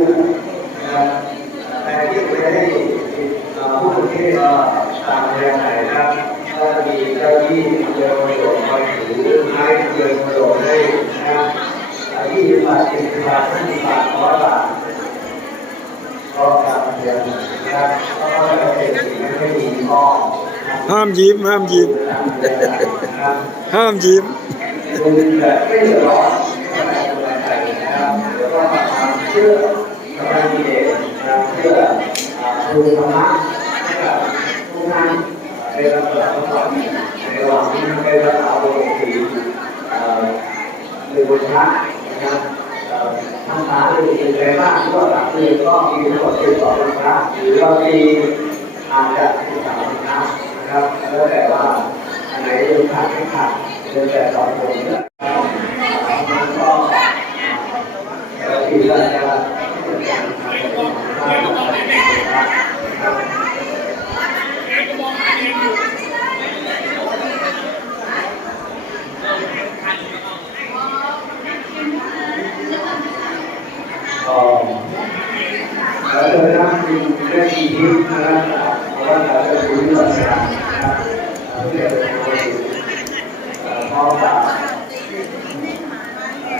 นะครับแต่ที่ไม่ได้ผู้ที่ก็ตามเรียนไหนนะครับก็จะมีเจ้าที่เรือประโยชน์คอยถือไม้เรือประโยชน์ให้นะครับยี่สิบบาทสิบบาทห้าสิบบาทร้อยบาทก็ตามเรียนนะครับก็จะเป็นสิ่งที่ไม่ดีข้อห้ามยิ้มห้ามยิ้มนะครับห้ามยิ้มดูแบบไม่เดือดร้อนนะครับแล้วก็มาทำเชื่อทำงานดีเด่นนะครับเพื่อ ดูธรรมะทุกท่านเป็นระเบิดสอนในระหว่างที่เป็นรักษาโรงศรีหรือบุญพระนะครับทำขาหรือเป็นไรบ้างก็หลักเรียนก็มีทั้งหมดสิบสองพระหรือบางทีอาจจะสิบสามพระนะครับแล้วแต่ว่าอันไหนเรื่องขาดไม่ขาดเรื่องแต่สอนผมเนี่ยมันก็ที่เราจะ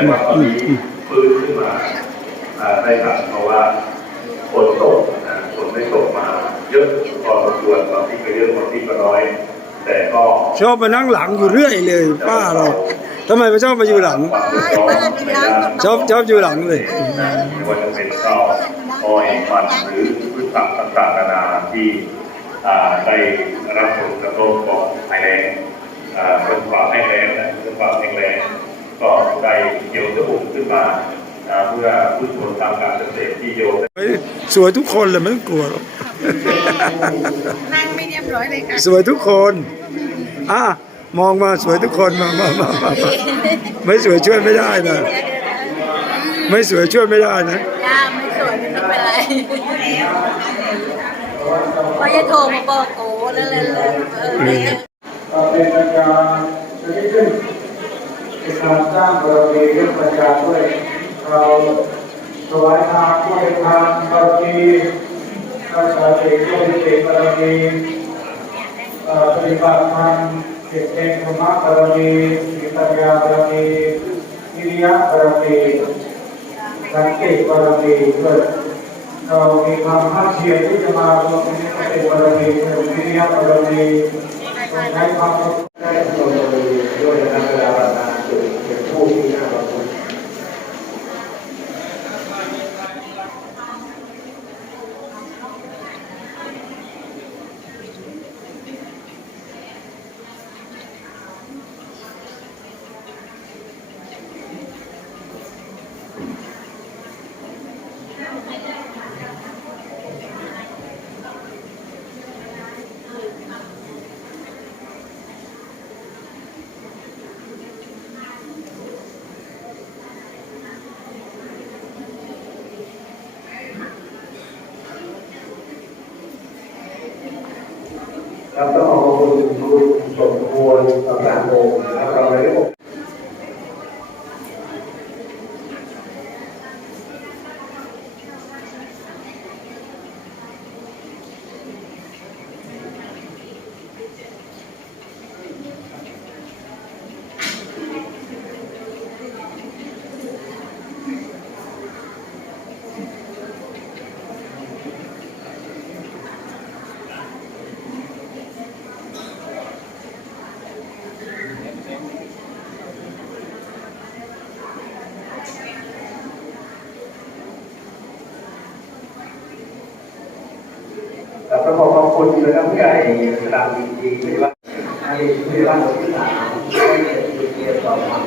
แต่ว่าตอนนี้ฟื้นขึ้นมาเอ่อได้ตัดเพราะว่าฝนตกนะฝนไม่ตกมาเยอะพอสมควรบางที่ก็เยอะบางที่ก็น้อย แต่ก็ชอบมานั่งหลังอยู่เรื่อยเลย ป้าเราทำไมไม่ชอบมาอยู่หลัง ชอบชอบอยู่หลังเลยไม่ว่าจะเป็นข้าวอ้อยมันหรือพืชผักต่างๆนานาที่ได้รับผลกระทบของภัยแล้งเป็นความแห้งแล้งนะเป็นความแห้งแล้ง ก็ได้เกี่ยวกับอุ่มขึ้นมาอ่าเพื่อพืชผลทางการเกษตรที่โยนเฮ้ยสวยทุกคนเลยไม่ต้องกลัวหรอกนั่งไม่เรียบร้อยเลยค่ะสวยทุกคนอะมองมาสวยทุกคนมามามามามาไม่สวยช่วยไม่ได้นะไม่สวยช่วยไม่ได้นะย่าไม่สวยไม่เป็นไรเพราะจะโทรมาบอกโอ้แล้วเลยเลยเออเนี่ยเป็นประการชนิดหนึ่งเป็นการสร้างบารมีเรื่องประการด้วยเราถวายทานด้วยทานบารมีรักษาเองด้วยเอกบารมีเอ่อปฏิบัติธรรมเด็กเองธรรมะบารมีมีปัญญาบารมีวิริยะบารมีสังเกตบารมีด้วยเรามีความภาคเพียรที่จะมารวมกัน นี้ก็เป็นบารมีเป็นวิริยะบารมีใช้ความได้ประโยชน์ด้ hablando แล้วก็ขอขอบคุณนะครับผู้ใหญ่สนามบินดีไม่ว่าไม่ว่าเราที่สามไม่เกียรติเกียรติต่ความ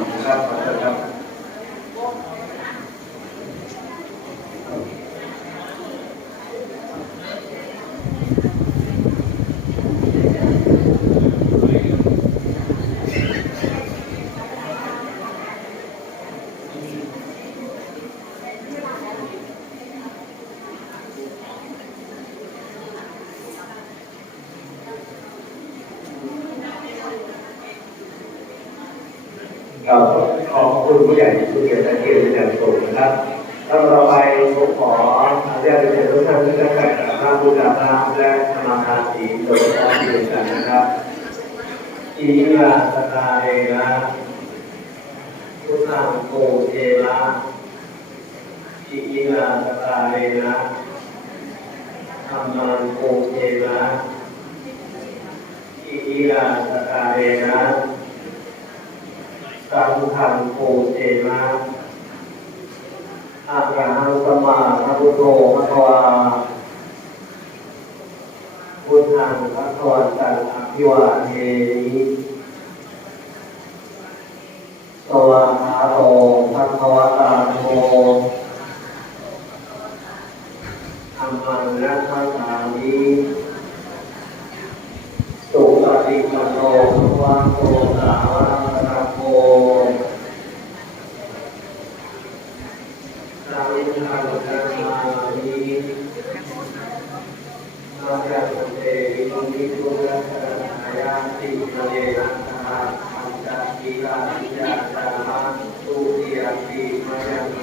ขอบคุณผู้ใหญ่ผู้เกียรติเกียรติอย่างสูงนะครับแล้วเราไปผมขออาญารย์เรียนทุกท่านที่ได้การทำบูชาธรรมและสมาทานศีลโดยการเรียนกันนะครับจีลาสกาเนะพุทธังโกเทระอิลาสกาเนะธรรมังโกเทระอิลาสกาเนะ สังฆังโคเทนะอาระหังสมาพระพุทโธพระวาพุทธังพระวรตังอภิวาเทนิสวาหาโตพระวตาโต ลาปิยาตามาตุยาปีมายั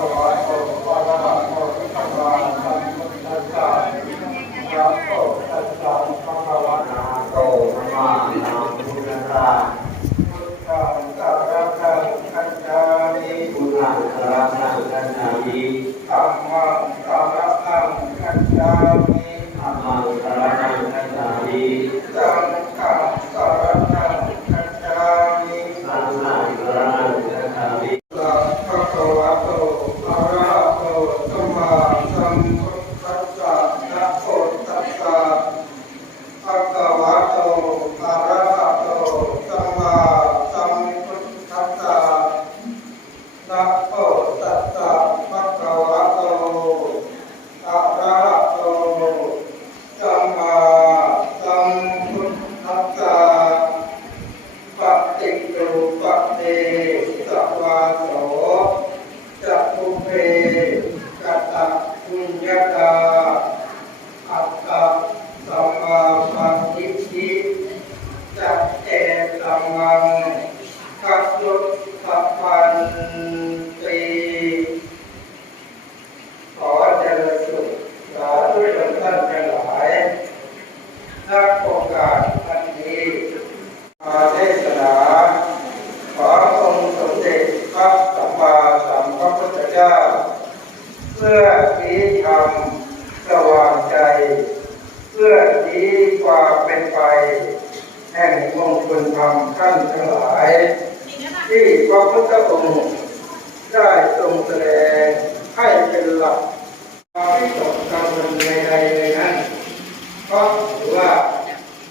จิตตุปเตสวาโส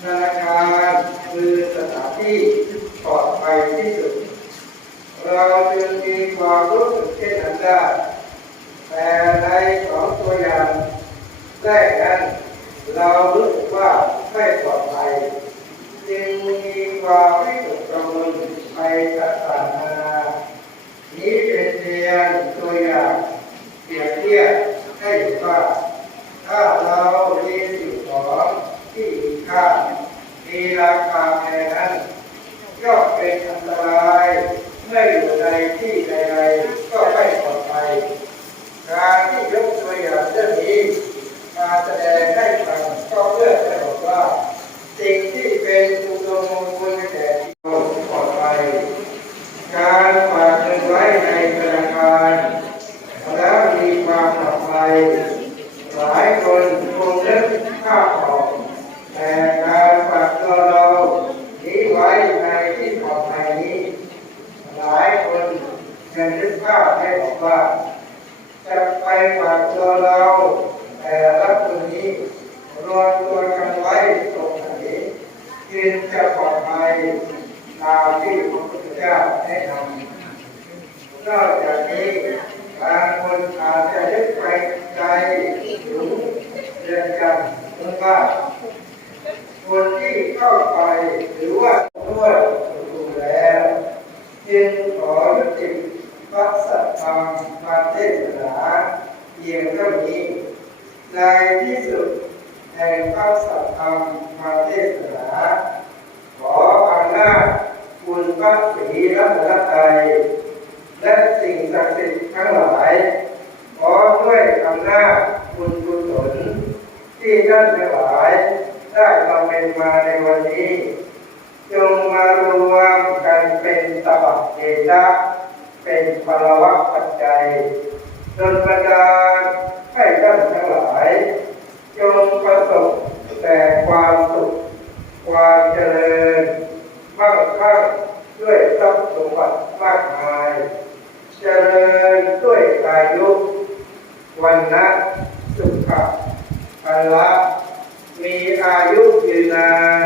นาการคือสถานที่ปลอดภัยที่สุด เราจึงมีความรู้สึกเช่นนั้นได้แต่ในสองตัวอย่างแรกนั้นเรารู้สึกว่าไม่ปลอดภัยจึงมีความรู้สึกกังวลไปต่างๆนานี้เป็นเพียงตัวอย่างเปรียบเทียบให้เห็นว่าถ้าเรามีอยู่ มีราคาแพงนั้นย่อมเป็นอันตรายไม่อยู่ในที่ใดๆก็ไม่ปลอดภัยการที่ยกตัวอย่างเรื่องนี้มาแสดงให้ฟังก็เพื่อจะบอกว่า สิ่งที่เป็นอุดมมงคลแก่เราปลอดภัยการฝากเงินไว้ในธนาคารแล้วมีความปลอดภัยหลายคนคงนึกภาพออกแต่การฝากตัวเรานี้ไว้ในที่ปลอดภัยนี้ หลายคนยังนึกภาพไม่ออก ว่า จะไปฝากตัวเราแต่ละคนนี้รวมตัวกันไว้ตรงไหนจึงจะปลอดภัยตามที่พระพุทธเจ้าแนะนำนอกจากนี้บางคนอาจจะนึกไปไกลถึงเรือนจำเมื่อว่าคนที่เข้าไปหรือว่าด้วยถูกแล้วจึงขอยุติ พระสัทธรรมมาเทศนาเพียงเท่านี้ในที่สุดแห่งพระสัทธรรมมาเทศนาขออำนาจคุณพระศรีรัตนตรัยและสิ่งศักดิ์สิทธิ์ทั้งหลาย เป็นพลวัตปัจจัยจนบรรดาให้ท่านทั้งหลายจงประสบแต่ความสุข ความเจริญมั่งคั่งด้วยทรัพย์สมบัติมากมาย เจริญด้วยอายุวันนะสุขะพละมีอายุยืนนาน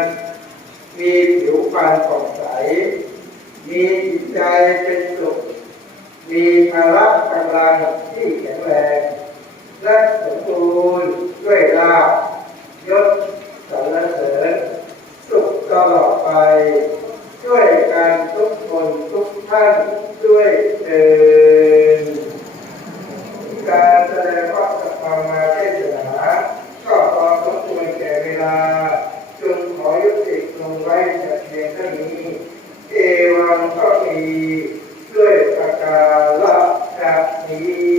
มีผิวพรรณผ่องใส มีจิตใจเป็นสุข มีพละกำลังที่แข็งแรง และสมบูรณ์ด้วยลาบยศสรรเสริญสุขตลอดไปช่วยการทุกคนทุกท่านด้วยเออการแสดงพระสัทธรรมาเทศนาก็พอสมควรแก่เวลาจึงขอยุติลงไว้แต่เพียงเท่านี้ เอวังก็มีด้วยประกาศนี้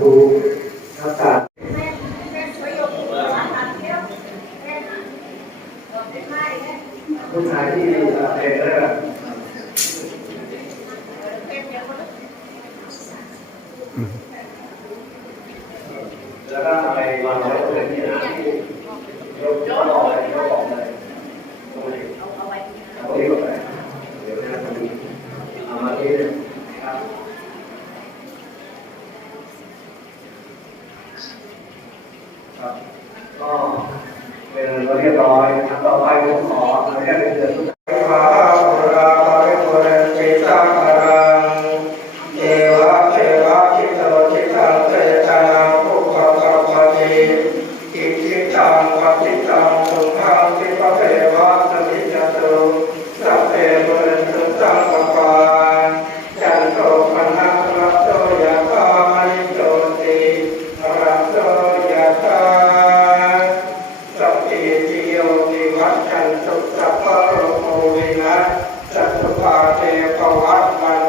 ดูทักษะ ผู้ชายที่เป็นเรื่อง แล้วก็เอาไปวางไว้ตรงนี้นะที่ยกยกออกเลยยกออกเลยตรงนี้เอาไว้ตรงนี้ก่อนเลยเดี๋ยวนะตรงนี้เอามาที่ครับครับก็เป็นเรียบร้อยนะครับต่อไปผมขออนุญาตเชิญทุก โยติวัชชันตุสัพพะโรโควินัสสัตตุปาเตปวัตมัน